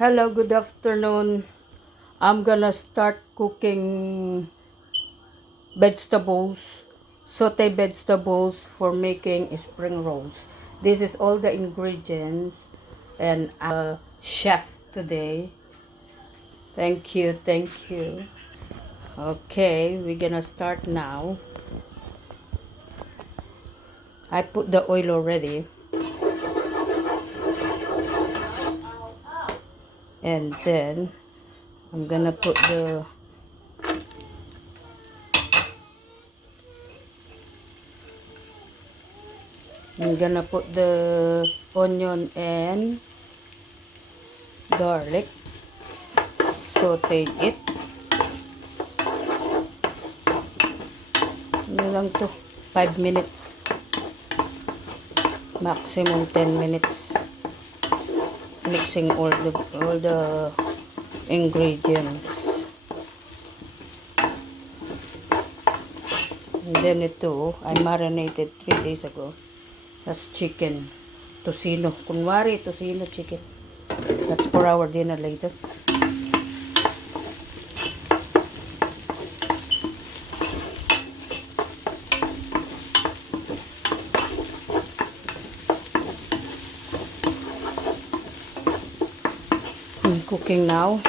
Hello, good afternoon. I'm gonna start cooking vegetables, saute vegetables for making spring rolls. This is all the ingredients and I'm a chef today. Thank you, thank you. Okay, we're gonna start now. I put the oil already and then I'm gonna put the onion and garlic, saute it. Ano lang to, 5 minutes, maximum 10 minutes, mixing all the ingredients. And then ito, I marinated 3 days ago. That's chicken, tocino, kunwari tocino chicken. That's for our dinner later. Cooking now.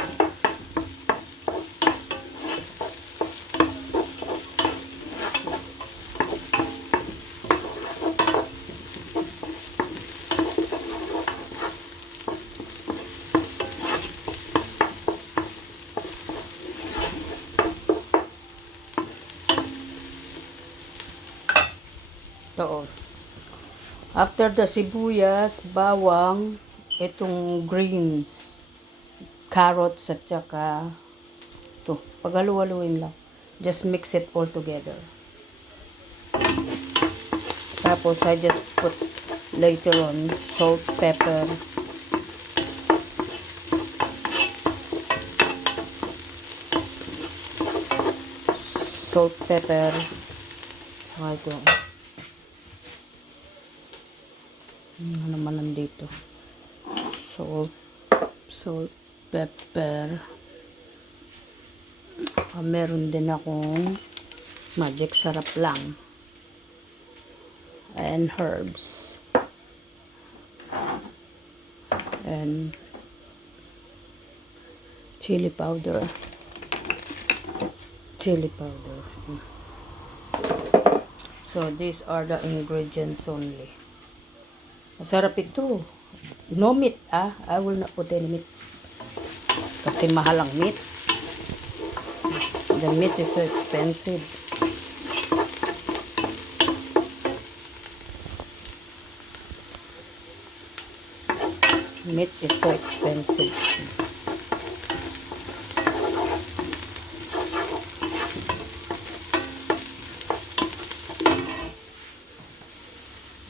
So, after the sibuyas, bawang, itong greens, carrots at saka ito, paghalu-haluin lang. Just mix it all together. Tapos I just put later on salt, pepper, ito. Ano naman nandito? Salt, pepper. Meron din akong magic sarap lang. And herbs. And chili powder. So these are the ingredients only. Masarap ito. No meat, I will not put any meat. Kasi mahal ang meat. The meat is so expensive. Meat is so expensive.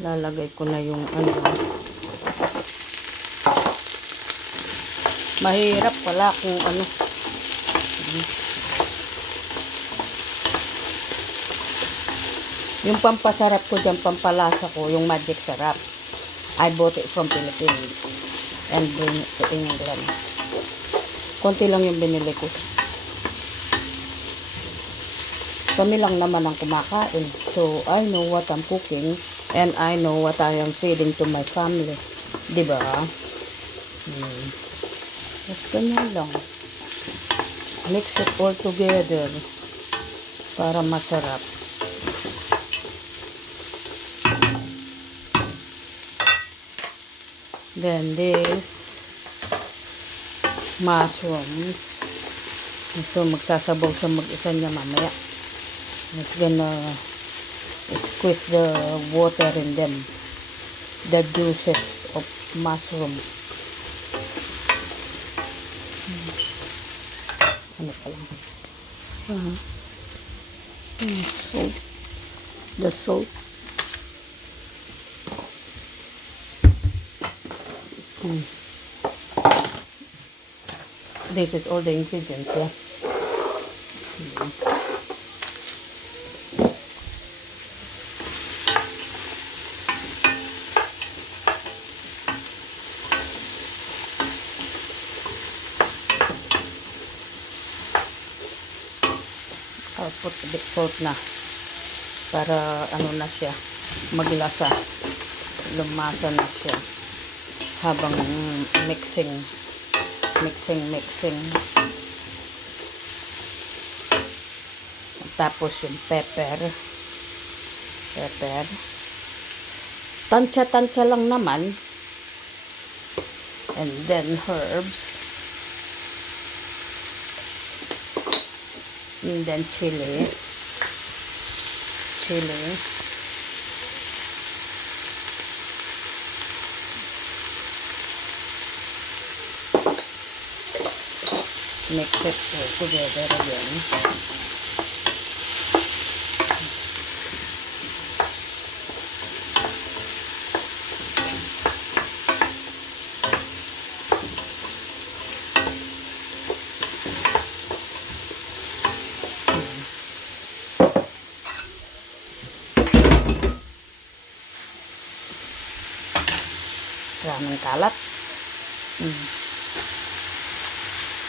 Lalagay ko na yung ano. Mahirap pala kung ano. Yung pampasarap ko dyan, pampalasa ko, yung magic sarap. I bought it from Philippines and bring it to England. Konti lang yung binili ko. Kami lang naman ang kumakain. So, I know what I'm cooking and I know what I am feeding to my family. Diba? Just ganyan lang. Mix it all together para masarap. Then this mushrooms. So magsasabaw siya mag-isa niya mamaya. It's gonna squeeze the water in them. The juices of mushroom. Ano pa lang. Salt. The salt. This is all the ingredients, yeah. put a bit salt na. Para ano na siya, maglasa. Lumasa na siya. Habang mixing. Tapos yung pepper. Tansya lang naman. And then herbs. And then chili. Mix it together again. Raming kalat.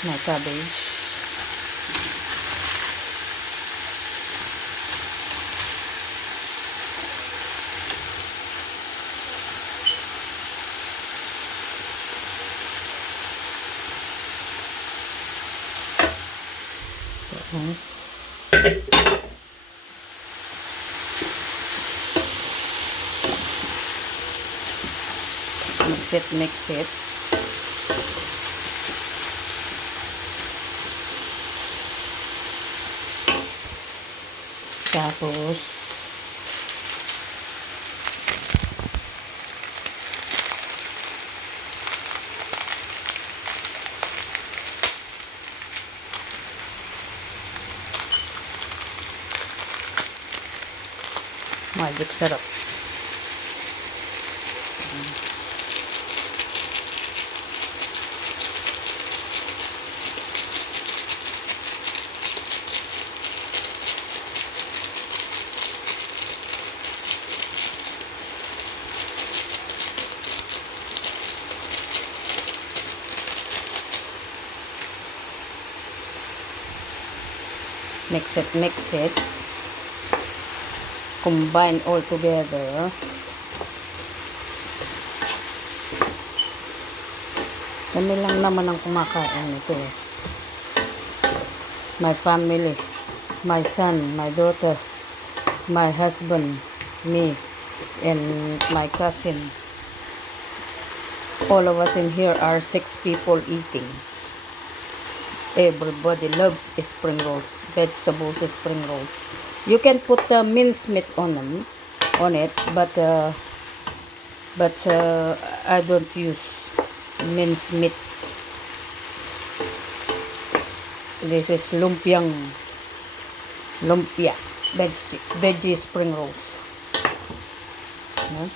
My cabbage. Mix it. Tapos magic sarap. Mix it. Combine all together. Kami lang naman ang kumakain nito. My family, my son, my daughter, my husband, me, and my cousin. All of us in here are 6 people eating. Everybody loves spring rolls, vegetables spring rolls. You can put minced meat on it, but I don't use minced meat. This is lumpia, veggie spring rolls. No?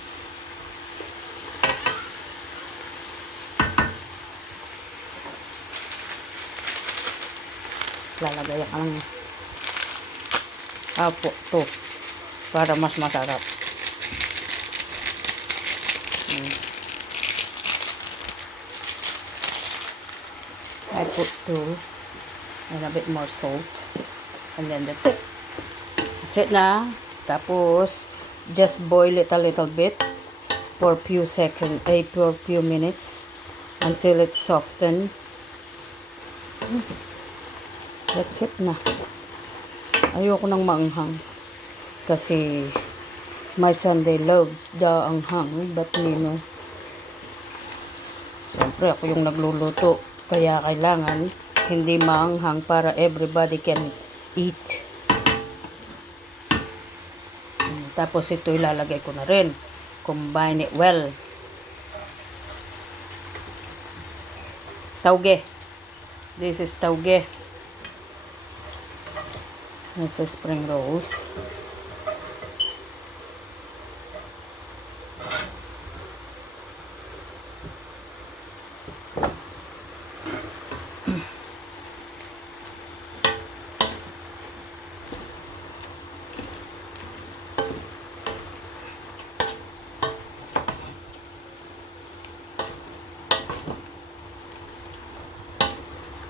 Lalagay ka lang apo to para mas masarap. I put 2 and a bit more salt, and then that's it na. Tapos just boil it a little bit for few seconds, for few minutes until it's softened. That's it na. Ayoko nang maanghang. Kasi my son, they loves the anghang. But me, no. Siyempre, ako yung nagluluto. Kaya kailangan hindi maanghang para everybody can eat. Tapos ito ilalagay ko na rin. Combine it well. Tauge. This is tauge. It's a spring rolls.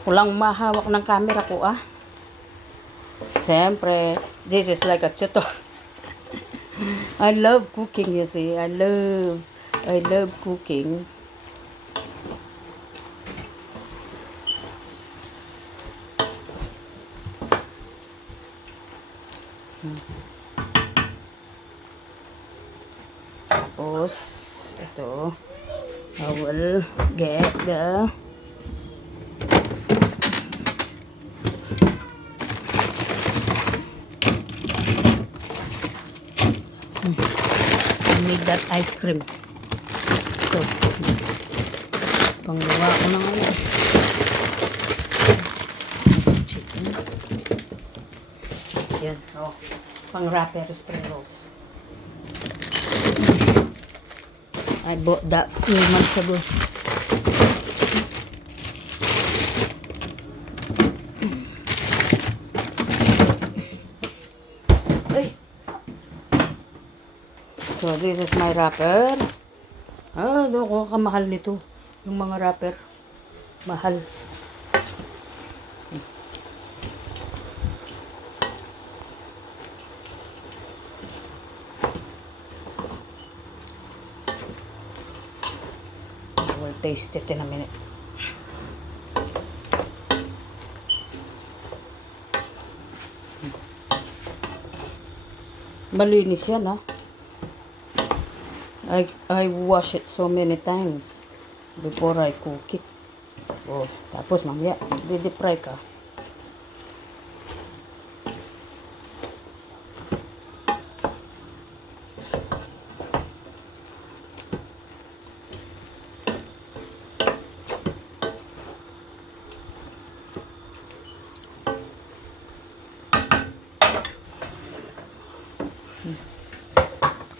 Walang mahawak ng camera ko Siyempre, this is like a tutor. I love cooking, you see. I love cooking. Tapos, ito, I will get the I made that ice cream. So, panggawa ko na ngayon. Chicken. Yan, oh. Pang wrapper spring rolls. I bought that few months ago. Ay. So, this is my wrapper. Ah, doon ko kamahal nito. Yung mga wrapper. Mahal. We'll taste it in a minute. Malinis yan, ha? I wash it so many times before I cook it. Oh, tapos mamaya, di-fry ka.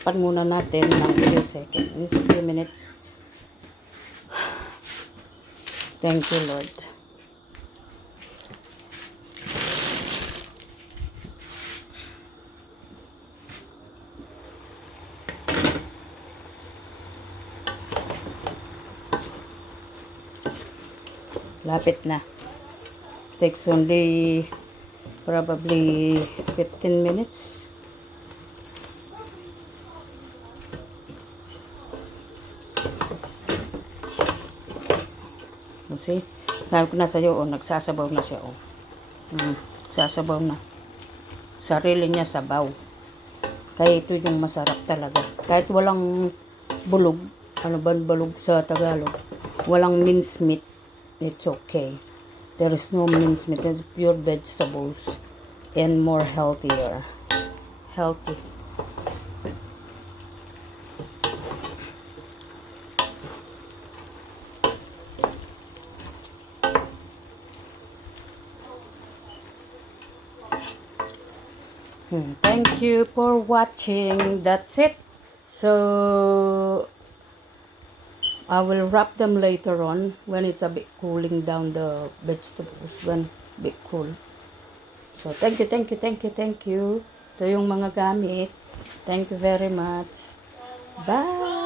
Tapan muna natin ng few seconds. This is 3 minutes. Thank you, Lord. Lapit na. Takes only probably 15 minutes. See? Dahil ko na sa'yo, oh, nagsasabaw na siya, oh. Sasabaw na. Sarili niya sabaw. Kaya ito yung masarap talaga. Kahit walang bulog, ano ba bulog sa Tagalog? Walang mincemeat, it's okay. There is no mincemeat, it's pure vegetables and more healthier. Healthy. Thank you for watching. That's it. So I will wrap them later on when it's a bit cooling down, the vegetables, when a bit cool. So thank you. Ito yung mga gamit. Thank you very much. Bye.